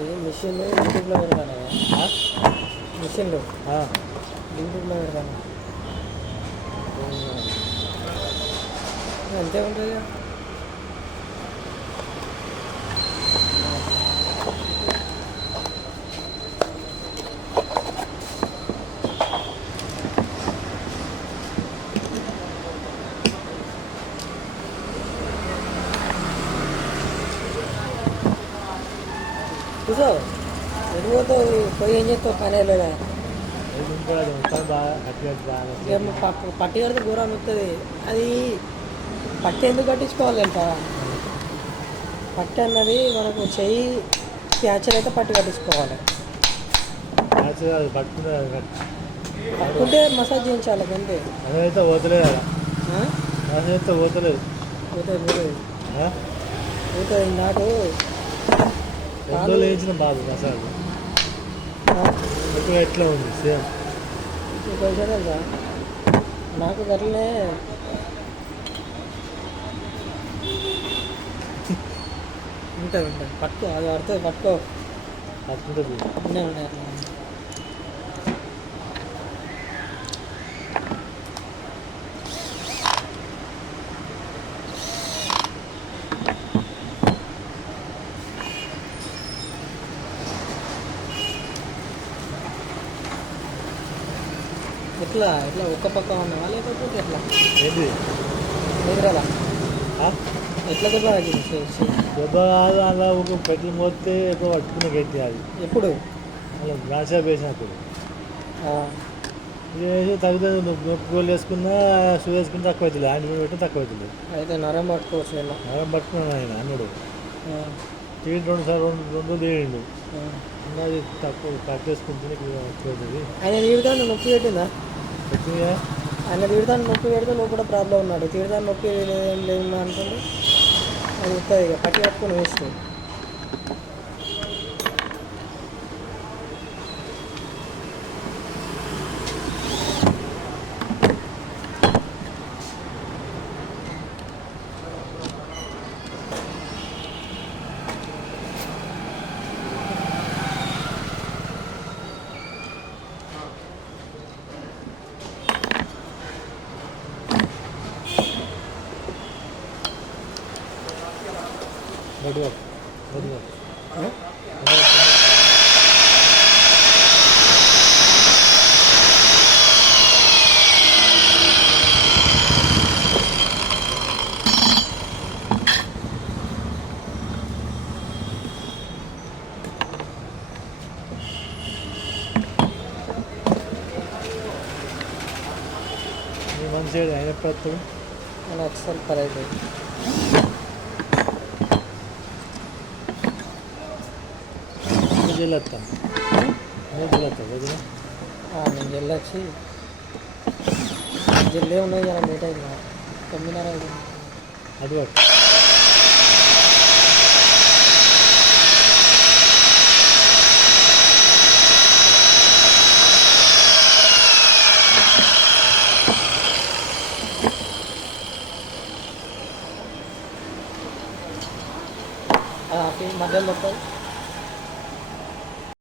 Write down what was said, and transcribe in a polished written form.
ఈ మిషన్లు యూట్యూబ్లో పెడతాను మిషన్లు ఆ, యూట్యూబ్లో పెడతాను అంతే ఉంటుంది కదా. కూర్చో ఎటు పోతావు పోయి ఏం చేస్తావు పని వెళ్ళదా ఇది ఉంటుంది, అది మొత్తం బాగా గట్టిగా బాగా పట్టి కడితే ఘోరాన్ని వస్తుంది అది పట్టి ఎందుకు కట్టించుకోవాలంట పట్టి అన్నది మనకు చెయ్యి ఫ్యాక్చర్ అయితే పట్టి కట్టించుకోవాలి యాక్చువల్గా అది పట్టుకుంటే అది పట్టుకుంటే మసాజ్ చేయించాలి అంతే అదైతే పోతలేదు అలా ఆ? అదైతే పోతలేదు పోతుంది పోతుంది ఆ? పోతుంది నాకు రెండు వేయించిన బాబు మసాజ్ ఇప్పుడు ఎట్లా ఉంది సేమ్ నీకు విషయం తెలుసా నాకు గట్లనే ఉంటుంది ఉంటుంది పట్టుకో అది పడుతుంది పట్టుకో పట్టుకుంటుంది ఉన్నాయి ఉన్నాయి అట్లా ఎట్లా ఎట్లా ఒక్క పక్క ఉన్నావా లేకపోతే ఎట్లా ఏంటి ఎదురాలా ఆ? ఎట్లా దెబ్బ తగ్గింది దెబ్బ కాదు అలా ఒక పెట్రోల్ మోస్తే ఎక్కువ పట్టుకునే గట్టి అది ఎప్పుడు అలా గ్రాషా వేసినప్పుడు ఆ, వేసి తగ్గుతుంది నొప్పి గోళ్ళు వేసుకున్నా షూ వేసుకుని తక్కువ అవుతుంది యాంటీబయోటిక్ పెట్టి తక్కువ అవుతుంది అయితే నరం పట్టుకోవచ్చు ఇలా నరం పట్టుకున్నాను ఆయన అన్నాడు ఆ, తీయండి రెండు సార్లు రెండు తీయండు ఆ. ఇంకా అది తక్కువ తక్కువ వేసుకుంటే తక్కువ అవుతుంది ఆయన తీడతాను నొప్పి పెట్టిందా వచ్చిందిగా ఆయన తీడతాను నొప్పి పెడితే నువ్వు కూడా ప్రాబ్లం ఉన్నాడు తీడతాను నొప్పి ఏం లేదు అనుకుంటే అది వస్తుంది ఇక పట్టి కట్టుకొని వేస్ట్ గట్టిగా గట్టిగా మీ మనిషి ఆయన ఎప్పుడు వస్తాడు అని ఒకసారి పని అవుతుంది జల్లు వస్తాను జల్లు వస్తాను వదిలే నేను వెళ్ళొచ్చి జల్లే ఉన్నాయి కదా లేట్ అయిందా 9:30 అయింది అది పట్టు మధ్యలో వస్తాయి